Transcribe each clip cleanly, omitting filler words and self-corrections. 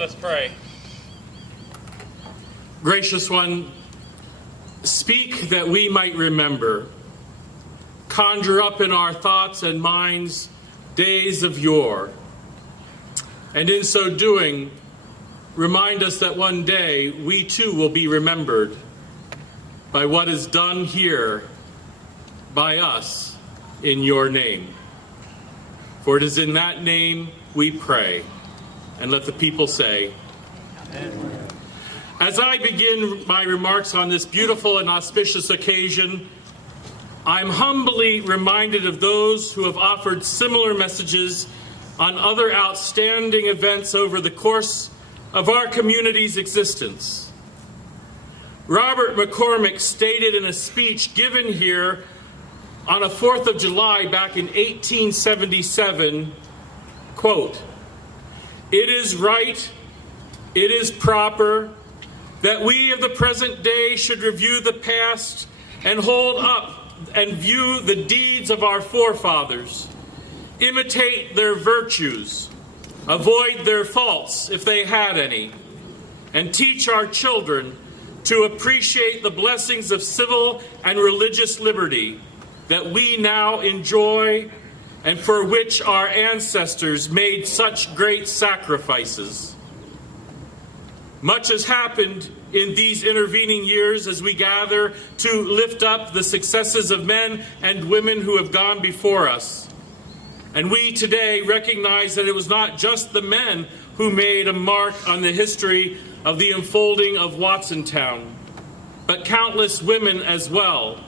Let's pray. Gracious one, speak that we might remember. Conjure up in our thoughts and minds days of yore. And in so doing, remind us that one day we too will be remembered by what is done here by us in your name. For it is in that name we pray. And let the people say, Amen. As I begin my remarks on this beautiful and auspicious occasion, I'm humbly reminded of those who have offered similar messages on other outstanding events over the course of our community's existence. Robert McCormick stated in a speech given here on a 4th of July back in 1877, quote, "It is right, it is proper, that we of the present day should review the past and hold up and view the deeds of our forefathers, imitate their virtues, avoid their faults if they had any, and teach our children to appreciate the blessings of civil and religious liberty that we now enjoy and for which our ancestors made such great sacrifices. Much has happened in these intervening years as we gather to lift up the successes of men and women who have gone before us. And we today recognize that it was not just the men who made a mark on the history of the unfolding of Watsontown, but countless women as well.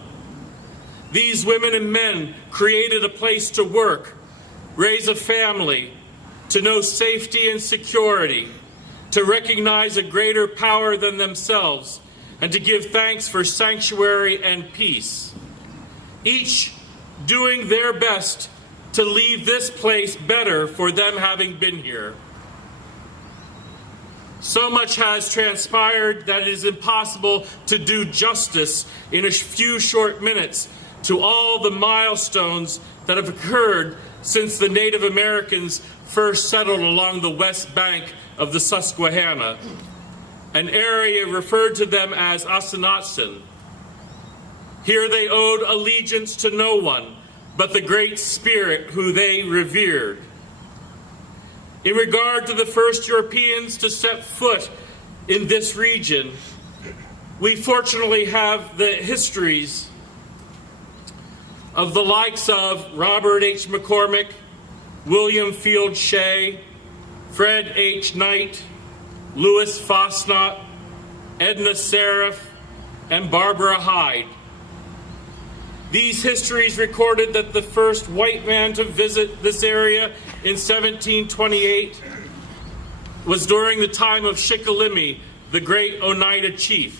These women and men created a place to work, raise a family, to know safety and security, to recognize a greater power than themselves, and to give thanks for sanctuary and peace. Each doing their best to leave this place better for them having been here. So much has transpired that it is impossible to do justice in a few short minutes to all the milestones that have occurred since the Native Americans first settled along the west bank of the Susquehanna, an area referred to them as Asanatsen. Here they owed allegiance to no one but the Great Spirit who they revered. In regard to the first Europeans to step foot in this region, we fortunately have the histories of the likes of Robert H. McCormick, William Field Shea, Fred H. Knight, Louis Fosnot, Edna Seraph, and Barbara Hyde. These histories recorded that the first white man to visit this area in 1728 was during the time of Shikellamy, the great Oneida chief.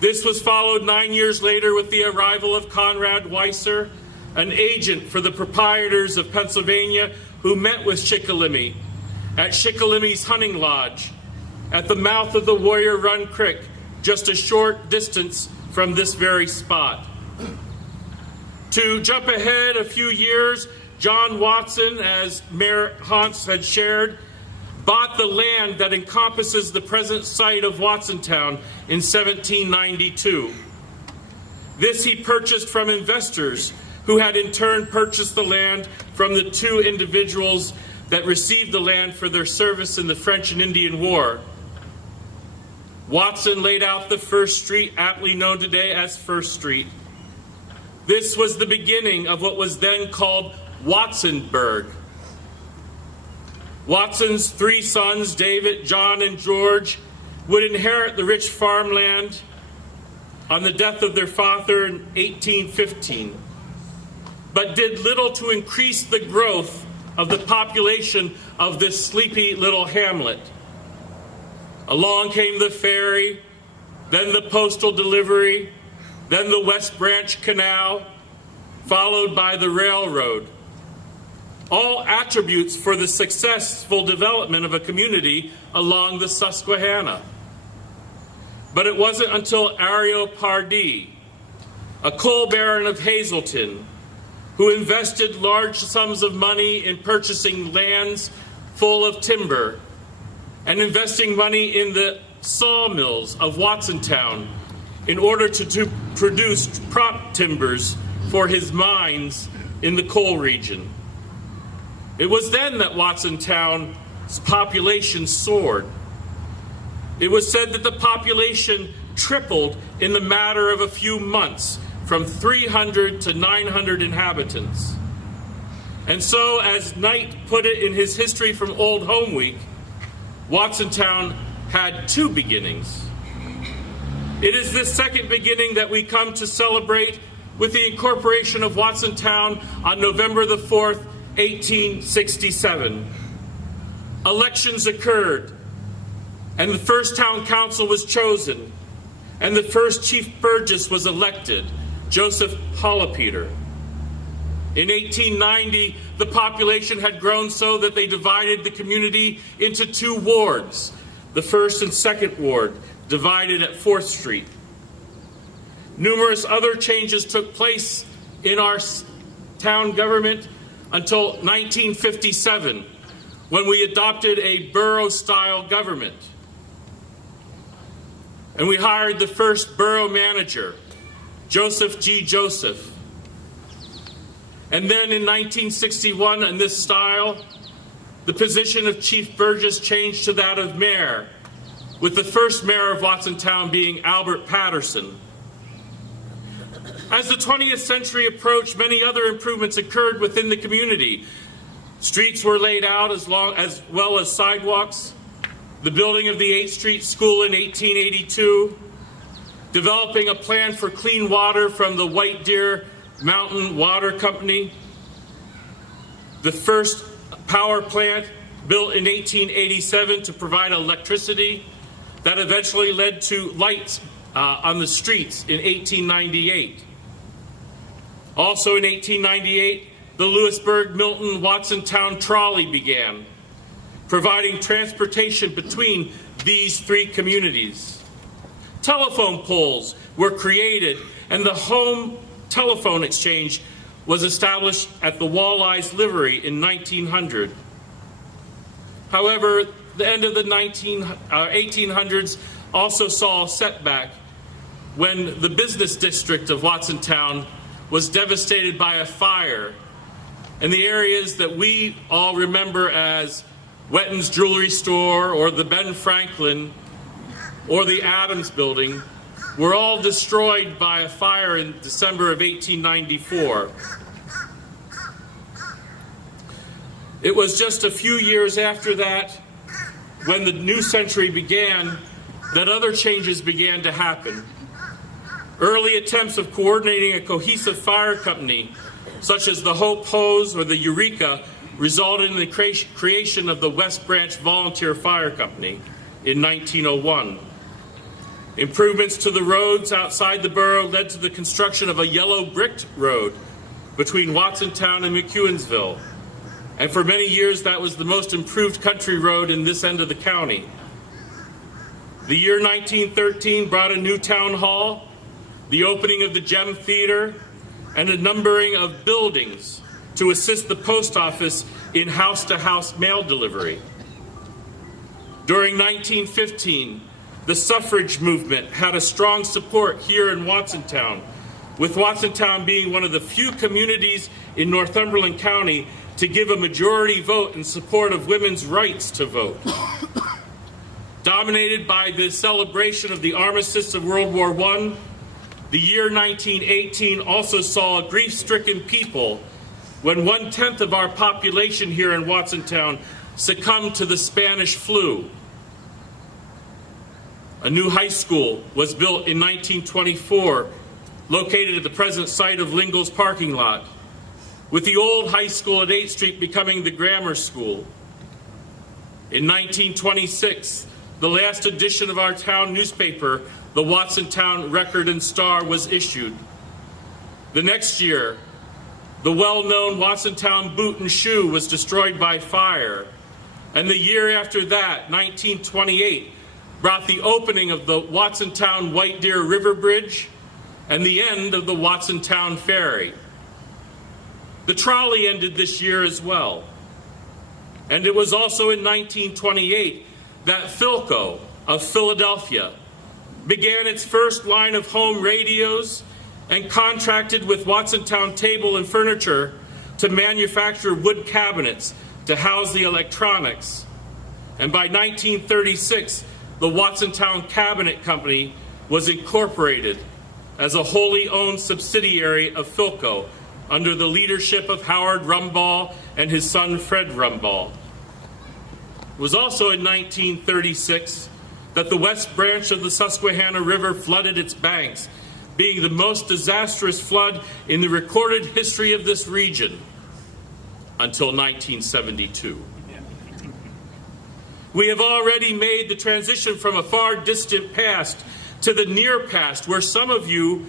This was followed 9 years later with the arrival of Conrad Weiser, an agent for the proprietors of Pennsylvania, who met with Shikellamy at Shikellamy's hunting lodge at the mouth of the Warrior Run Creek, just a short distance from this very spot. To jump ahead a few years, John Watson, as Mayor Hauntz had shared, bought the land that encompasses the present site of Watsontown in 1792. This he purchased from investors who had in turn purchased the land from the two individuals that received the land for their service in the French and Indian War. Watson laid out the first street, aptly known today as First Street. This was the beginning of what was then called Watsonburg. Watson's three sons, David, John, and George, would inherit the rich farmland on the death of their father in 1815, but did little to increase the growth of the population of this sleepy little hamlet. Along came the ferry, then the postal delivery, then the West Branch Canal, followed by the railroad. All attributes for the successful development of a community along the Susquehanna. But it wasn't until Ariel Pardee, a coal baron of Hazleton, who invested large sums of money in purchasing lands full of timber and investing money in the sawmills of Watsontown in order to produce prop timbers for his mines in the coal region. It was then that Watsontown's population soared. It was said that the population tripled in the matter of a few months, from 300 to 900 inhabitants. And so, as Knight put it in his History from Old Home Week, Watsontown had two beginnings. It is this second beginning that we come to celebrate with the incorporation of Watsontown on November the 4th, 1867. Elections occurred, and the first town council was chosen, and the first chief burgess was elected, Joseph Holopeter. In 1890, the population had grown so that they divided the community into two wards, the first and second ward, divided at 4th Street. Numerous other changes took place in our town government until 1957, when we adopted a borough-style government. And we hired the first borough manager, Joseph G. Joseph. And then in 1961, in this style, the position of Chief Burgess changed to that of mayor, with the first mayor of Watsontown being Albert Patterson. As the 20th century approached, many other improvements occurred within the community. Streets were laid out as well as sidewalks, the building of the 8th Street School in 1882, developing a plan for clean water from the White Deer Mountain Water Company, the first power plant built in 1887 to provide electricity that eventually led to lights on the streets in 1898. Also in 1898, the Lewisburg-Milton-Watsontown trolley began, providing transportation between these three communities. Telephone poles were created, and the home telephone exchange was established at the Walleyes Livery in 1900. However, the end of the 1800s also saw a setback when the business district of Watsontown was devastated by a fire, and the areas that we all remember as Wetton's Jewelry Store or the Ben Franklin or the Adams Building were all destroyed by a fire in December of 1894. It was just a few years after that, when the new century began, that other changes began to happen. Early attempts of coordinating a cohesive fire company, such as the Hope Hose or the Eureka, resulted in the creation of the West Branch Volunteer Fire Company in 1901. Improvements to the roads outside the borough led to the construction of a yellow bricked road between Watsontown and McEwensville. And for many years, that was the most improved country road in this end of the county. The year 1913 brought a new town hall, the opening of the Gem Theater, and a numbering of buildings to assist the post office in house-to-house mail delivery. During 1915, the suffrage movement had a strong support here in Watsontown, with Watsontown being one of the few communities in Northumberland County to give a majority vote in support of women's rights to vote. Dominated by the celebration of the armistice of World War I, the year 1918 also saw a grief-stricken people when 1/10 of our population here in Watsontown succumbed to the Spanish flu. A new high school was built in 1924, located at the present site of Lingle's parking lot, with the old high school at 8th Street becoming the grammar school. In 1926, the last edition of our town newspaper, the Watsontown Record and Star, was issued. The next year, the well-known Watsontown Boot and Shoe was destroyed by fire, and the year after that, 1928, brought the opening of the Watsontown White Deer River Bridge and the end of the Watsontown Ferry. The trolley ended this year as well. And it was also in 1928 that Philco of Philadelphia began its first line of home radios and contracted with Watsontown Table and Furniture to manufacture wood cabinets to house the electronics. And by 1936, the Watsontown Cabinet Company was incorporated as a wholly owned subsidiary of Philco under the leadership of Howard Rumball and his son Fred Rumball. It was also in 1936 that the West Branch of the Susquehanna River flooded its banks, being the most disastrous flood in the recorded history of this region until 1972. We have already made the transition from a far distant past to the near past, where some of you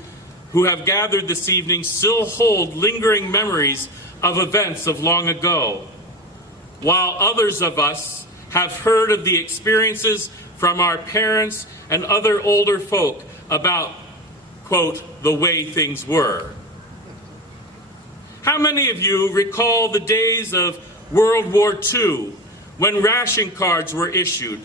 who have gathered this evening still hold lingering memories of events of long ago, while others of us have heard of the experiences from our parents and other older folk about, quote, the way things were. How many of you recall the days of World War II when ration cards were issued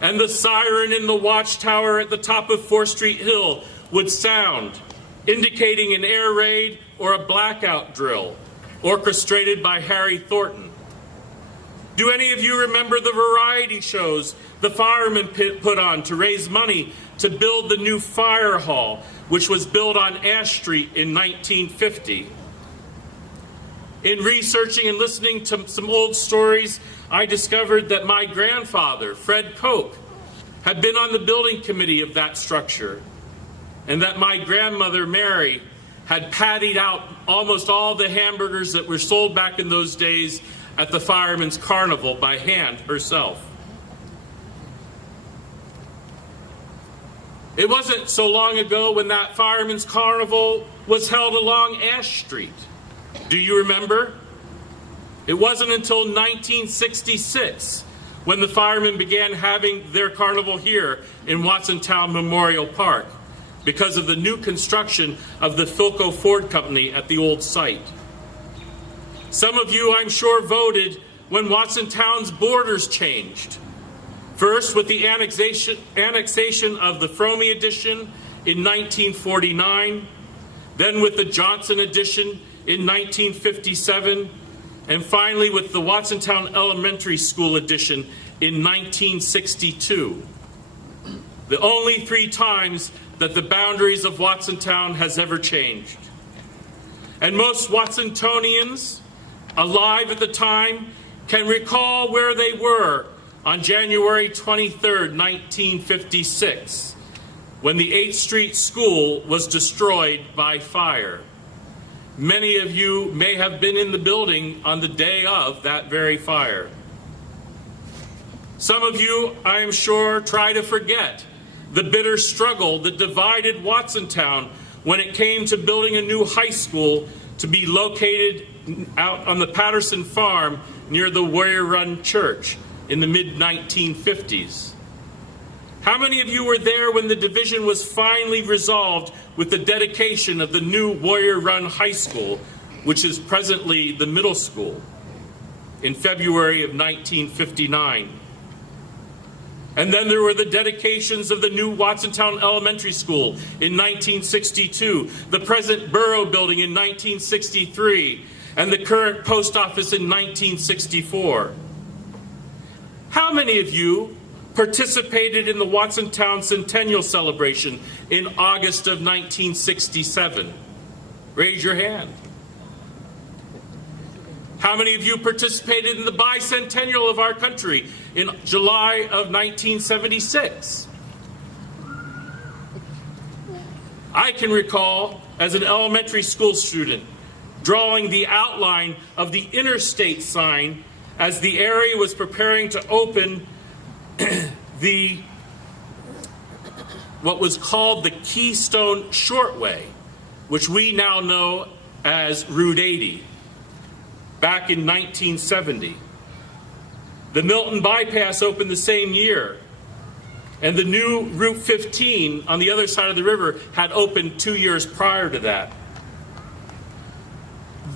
and the siren in the watchtower at the top of 4th Street Hill would sound, indicating an air raid or a blackout drill orchestrated by Harry Thornton? Do any of you remember the variety shows the firemen put on to raise money to build the new fire hall, which was built on Ash Street in 1950? In researching and listening to some old stories, I discovered that my grandfather, Fred Koch, had been on the building committee of that structure, and that my grandmother, Mary, had pattied out almost all the hamburgers that were sold back in those days at the Firemen's Carnival by hand herself. It wasn't so long ago when that Firemen's Carnival was held along Ash Street. Do you remember? It wasn't until 1966 when the firemen began having their carnival here in Watsontown Memorial Park because of the new construction of the Philco Ford Company at the old site. Some of you, I'm sure, voted when Watsontown's borders changed. First with the annexation of the Fromey Addition in 1949, then with the Johnson Addition in 1957, and finally with the Watsontown Elementary School Addition in 1962. The only 3 times that the boundaries of Watsontown has ever changed. And most Watsontonians alive at the time can recall where they were on January 23rd, 1956, when the 8th Street School was destroyed by fire. Many of you may have been in the building on the day of that very fire. Some of you, I am sure, try to forget the bitter struggle that divided Watsontown when it came to building a new high school to be located out on the Patterson Farm near the Warrior Run Church in the mid-1950s. How many of you were there when the division was finally resolved with the dedication of the new Warrior Run High School, which is presently the middle school, in February of 1959? And then there were the dedications of the new Watsontown Elementary School in 1962, the present Borough Building in 1963, and the current post office in 1964. How many of you participated in the Watsontown Centennial celebration in August of 1967? Raise your hand. How many of you participated in the bicentennial of our country in July of 1976? I can recall, as an elementary school student, drawing the outline of the interstate sign as the area was preparing to open what was called the Keystone Shortway, which we now know as Route 80, back in 1970. The Milton Bypass opened the same year, and the new Route 15 on the other side of the river had opened 2 years prior to that.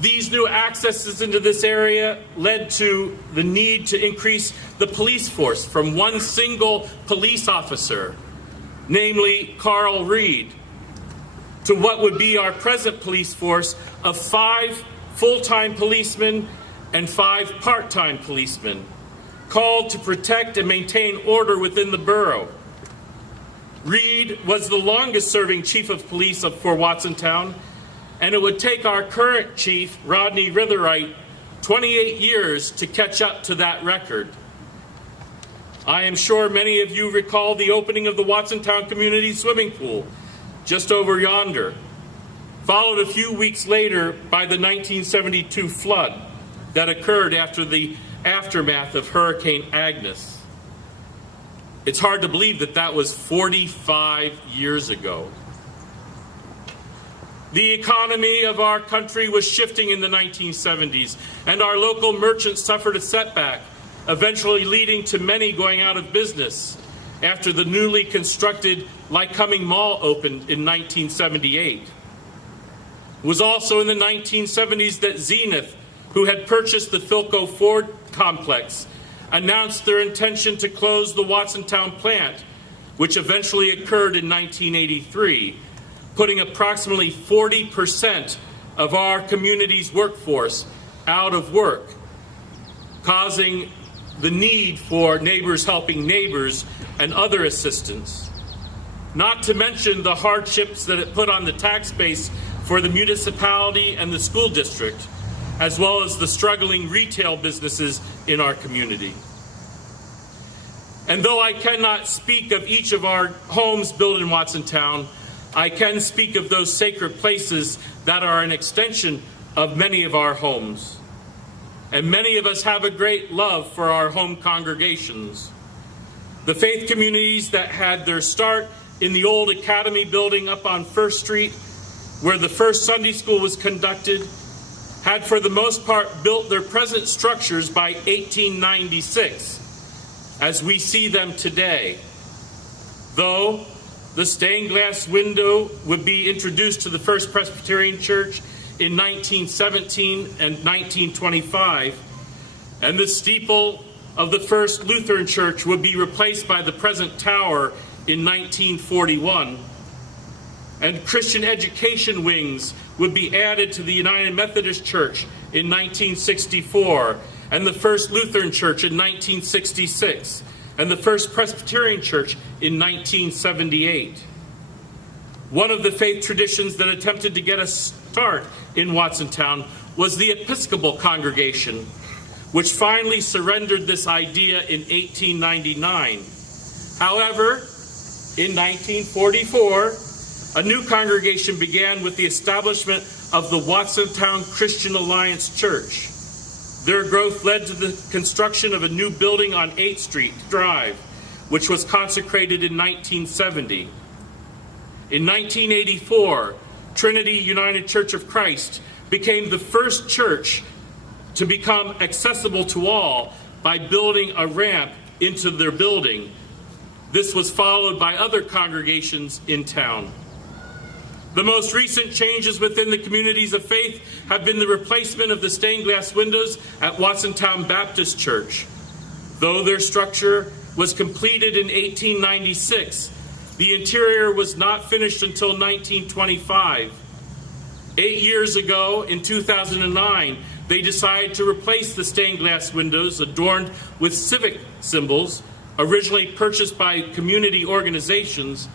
These new accesses into this area led to the need to increase the police force from one single police officer, namely Carl Reed, to what would be our present police force of 5 full-time policemen and 5 part-time policemen, called to protect and maintain order within the borough. Reed was the longest-serving chief of police for Watsontown, and it would take our current chief, Rodney Ritherwright, 28 years to catch up to that record. I am sure many of you recall the opening of the Watsontown Community Swimming Pool just over yonder, followed a few weeks later by the 1972 flood that occurred after the aftermath of Hurricane Agnes. It's hard to believe that that was 45 years ago. The economy of our country was shifting in the 1970s, and our local merchants suffered a setback, eventually leading to many going out of business after the newly constructed Lycoming Mall opened in 1978. It was also in the 1970s that Zenith, who had purchased the Philco Ford complex, announced their intention to close the Watsontown plant, which eventually occurred in 1983, putting approximately 40% of our community's workforce out of work, causing the need for neighbors helping neighbors and other assistance. Not to mention the hardships that it put on the tax base for the municipality and the school district, as well as the struggling retail businesses in our community. And though I cannot speak of each of our homes built in Watsontown, I can speak of those sacred places that are an extension of many of our homes. And many of us have a great love for our home congregations. The faith communities that had their start in the old Academy building up on First Street, where the first Sunday school was conducted, had for the most part built their present structures by 1896, as we see them today. Though the stained glass window would be introduced to the First Presbyterian Church in 1917 and 1925, and the steeple of the First Lutheran Church would be replaced by the present tower in 1941, and Christian education wings would be added to the United Methodist Church in 1964, and the First Lutheran Church in 1966, and the First Presbyterian Church in 1978. One of the faith traditions that attempted to get a start in Watsontown was the Episcopal congregation, which finally surrendered this idea in 1899. However, in 1944, a new congregation began with the establishment of the Watsontown Christian Alliance Church. Their growth led to the construction of a new building on 8th Street Drive, which was consecrated in 1970. In 1984, Trinity United Church of Christ became the first church to become accessible to all by building a ramp into their building. This was followed by other congregations in town. The most recent changes within the communities of faith have been the replacement of the stained glass windows at Watsontown Baptist Church. Though their structure was completed in 1896, the interior was not finished until 1925. 8 years ago, in 2009, they decided to replace the stained glass windows adorned with civic symbols, originally purchased by community organizations,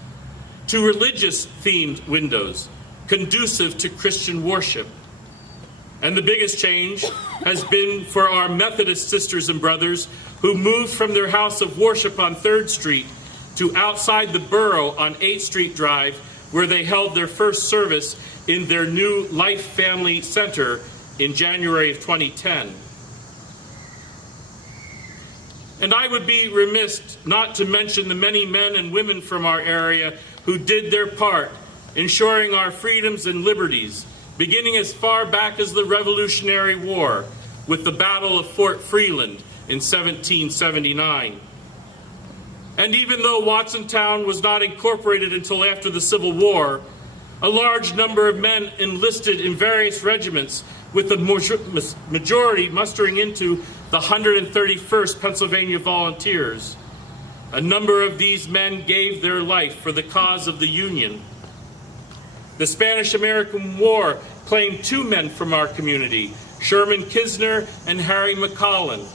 to religious-themed windows, conducive to Christian worship. And the biggest change has been for our Methodist sisters and brothers who moved from their house of worship on 3rd Street to outside the borough on 8th Street Drive, where they held their first service in their new Life Family Center in January of 2010. And I would be remiss not to mention the many men and women from our area who did their part, ensuring our freedoms and liberties, beginning as far back as the Revolutionary War with the Battle of Fort Freeland in 1779. And even though Watsontown was not incorporated until after the Civil War, A large number of men enlisted in various regiments, with the majority mustering into the 131st Pennsylvania Volunteers. A number of these men gave their life for the cause of the Union. The Spanish-American War claimed 2 men from our community, Sherman Kisner and Harry McCollin.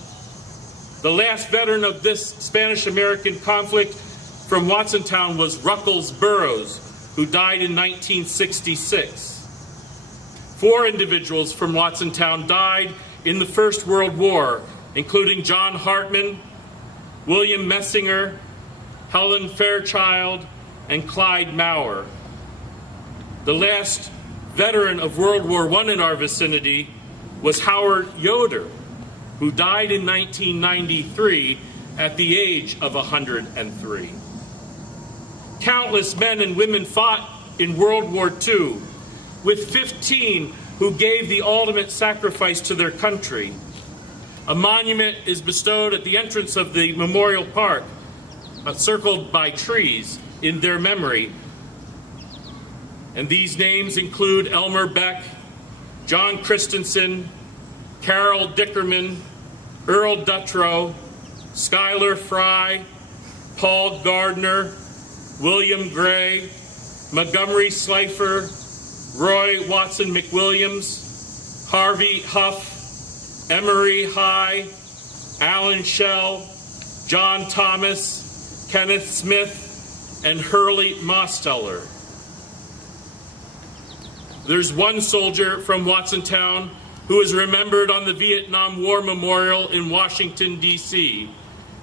The last veteran of this Spanish-American conflict from Watsontown was Ruckles Burroughs, who died in 1966. 4 individuals from Watsontown died in the First World War, including John Hartman, William Messinger, Helen Fairchild, and Clyde Maurer. The last veteran of World War I in our vicinity was Howard Yoder, who died in 1993 at the age of 103. Countless men and women fought in World War II, with 15 who gave the ultimate sacrifice to their country. A monument is bestowed at the entrance of the Memorial Park, circled by trees, in their memory. And these names include Elmer Beck, John Christensen, Carol Dickerman, Earl Dutrow, Schuyler Fry, Paul Gardner, William Gray, Montgomery Slifer, Roy Watson McWilliams, Harvey Huff, Emery High, Alan Shell, John Thomas, Kenneth Smith, and Hurley Mosteller. There's one soldier from Watsontown who is remembered on the Vietnam War Memorial in Washington, D.C.,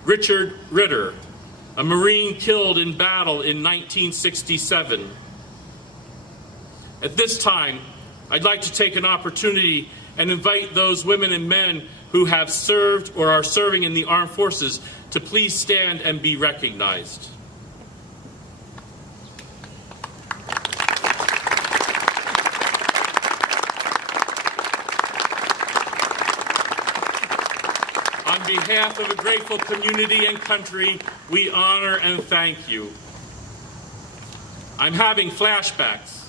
Richard Ritter, a Marine killed in battle in 1967. At this time, I'd like to take an opportunity and invite those women and men who have served or are serving in the armed forces to please stand and be recognized. On behalf of a grateful community and country, we honor and thank you. I'm having flashbacks.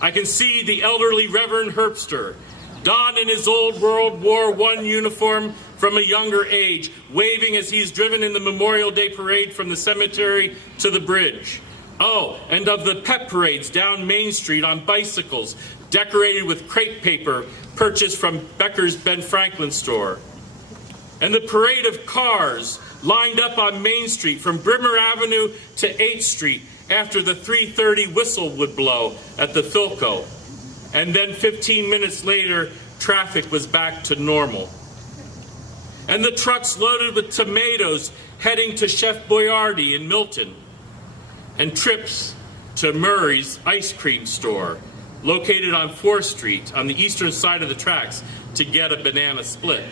I can see the elderly Reverend Herbster, donned in his old World War I uniform from a younger age, waving as he's driven in the Memorial Day parade from the cemetery to the bridge. Oh, and of the pep parades down Main Street on bicycles, decorated with crepe paper purchased from Becker's Ben Franklin store. And the parade of cars lined up on Main Street from Brimmer Avenue to 8th Street after the 3:30 whistle would blow at the Philco. And then 15 minutes later, traffic was back to normal. And the trucks loaded with tomatoes heading to Chef Boyardee in Milton. And trips to Murray's ice cream store, located on 4th Street on the eastern side of the tracks, to get a banana split.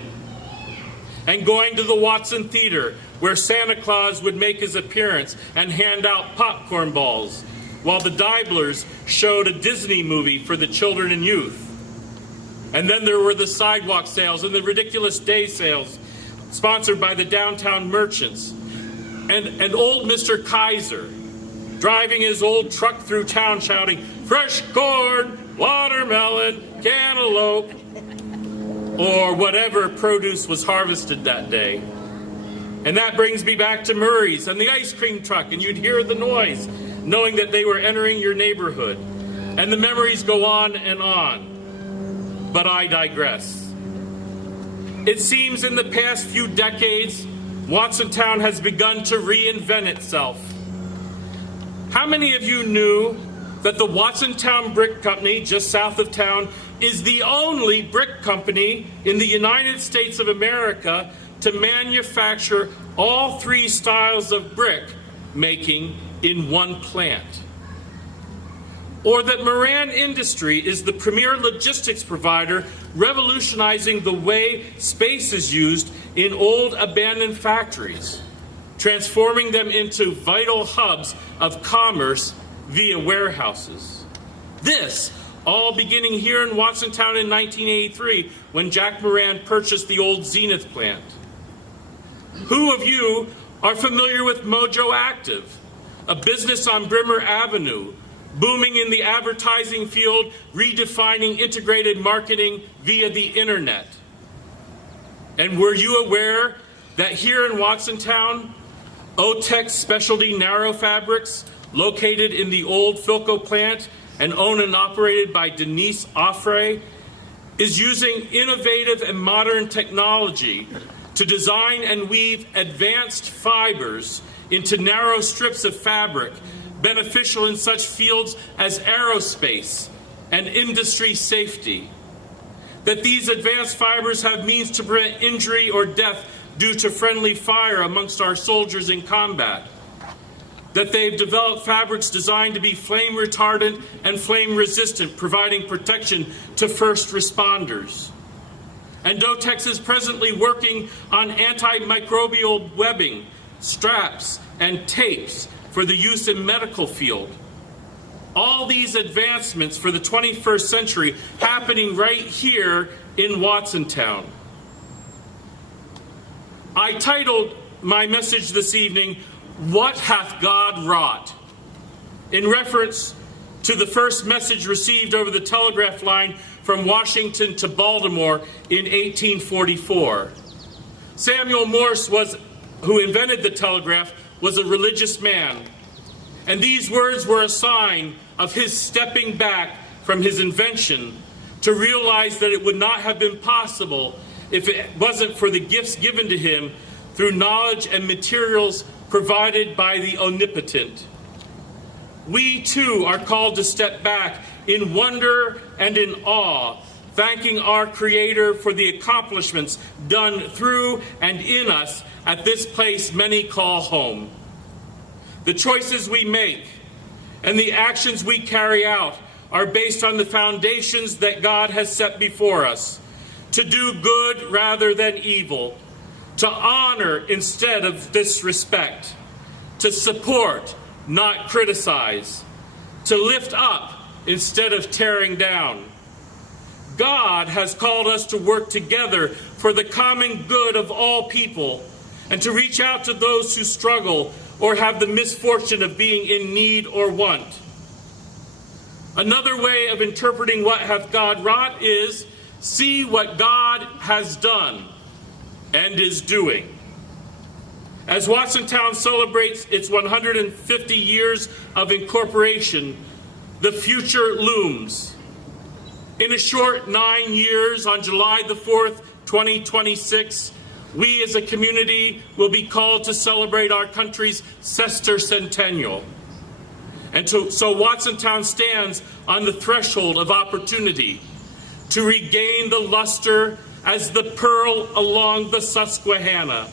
And going to the Watson Theater, where Santa Claus would make his appearance and hand out popcorn balls, while the Deiblers showed a Disney movie for the children and youth. And then there were the sidewalk sales and the ridiculous day sales, sponsored by the downtown merchants. And old Mr. Kaiser, driving his old truck through town shouting, "Fresh corn, watermelon, cantaloupe," or whatever produce was harvested that day. And that brings me back to Murray's and the ice cream truck, and you'd hear the noise, knowing that they were entering your neighborhood. And the memories go on and on. But I digress. It seems in the past few decades, Watsontown has begun to reinvent itself. How many of you knew that the Watsontown Brick Company, just south of town, is the only brick company in the United States of America to manufacture all 3 styles of brick making in one plant? Or that Moran Industry is the premier logistics provider, revolutionizing the way space is used in old abandoned factories, transforming them into vital hubs of commerce via warehouses. This all beginning here in Watsontown in 1983, when Jack Moran purchased the old Zenith plant. Who of you are familiar with Mojo Active, a business on Brimmer Avenue, booming in the advertising field, redefining integrated marketing via the internet. And were you aware that here in Watsontown, Otex Specialty Narrow Fabrics, located in the old Philco plant and owned and operated by Denise Offray, is using innovative and modern technology to design and weave advanced fibers into narrow strips of fabric beneficial in such fields as aerospace and industry safety. That these advanced fibers have means to prevent injury or death due to friendly fire amongst our soldiers in combat. That they've developed fabrics designed to be flame retardant and flame resistant, providing protection to first responders. And Dotex is presently working on antimicrobial webbing, straps, and tapes for the use in medical field. All these advancements for the 21st century happening right here in Watsontown. I titled my message this evening, "What Hath God Wrought?" in reference to the first message received over the telegraph line from Washington to Baltimore in 1844. Samuel Morse, who invented the telegraph, was a religious man, and these words were a sign of his stepping back from his invention to realize that it would not have been possible if it wasn't for the gifts given to him through knowledge and materials provided by the Omnipotent. We too are called to step back in wonder and in awe, thanking our Creator for the accomplishments done through and in us at this place many call home. The choices we make and the actions we carry out are based on the foundations that God has set before us, to do good rather than evil, to honor instead of disrespect, to support, not criticize, to lift up instead of tearing down. God has called us to work together for the common good of all people and to reach out to those who struggle or have the misfortune of being in need or want. Another way of interpreting what hath God wrought is, see what God has done and is doing. As Watsontown celebrates its 150 years of incorporation, the future looms. In a short 9 years, on July the 4th, 2026, we as a community will be called to celebrate our country's sesquicentennial. And so Watsontown stands on the threshold of opportunity to regain the luster as the pearl along the Susquehanna.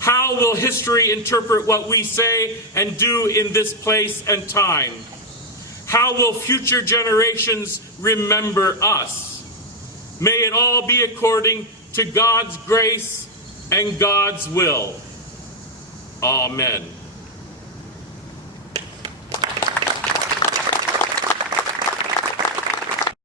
How will history interpret what we say and do in this place and time? How will future generations remember us? May it all be according to God's grace and God's will. Amen.